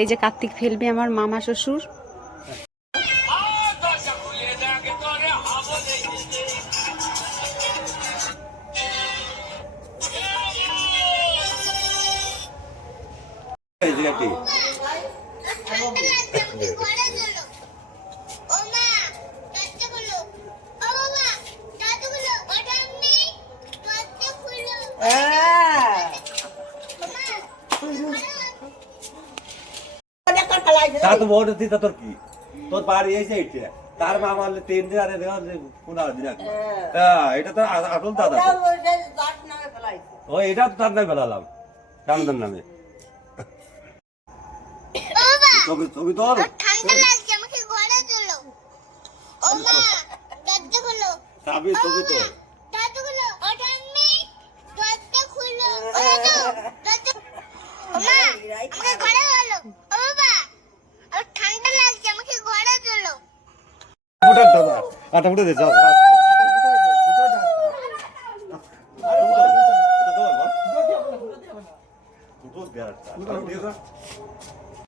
এই যে কার্তিক ফেলবে আমার মামা শ্বশুর। তা তো বড় দিতা তোর কি তোর বাড়ি এসে এইটা তার মা মারলে 3 দিন আরে দেখা 15 দিন আগে হ্যাঁ এটা তো আসল দাদা ও এটা তো তার নামে ফেলালাম রামদার নামে ছবি ছবি তোর ঠান্ডা লাগছে আমাকে ঘরে চলো ও মা দরজা খোলো ছবি ছবি তোর দরজা খোলো ও ঠাম্মি দরজা খোলো ও দরজা ও মা আমাকে ঘরে চলো ও বাবা আর ঠান্ডা লাগছে আমাকে ঘরে চলো ফুটার দাদা আটা ফুটে দে যাও দুধ দেওয়া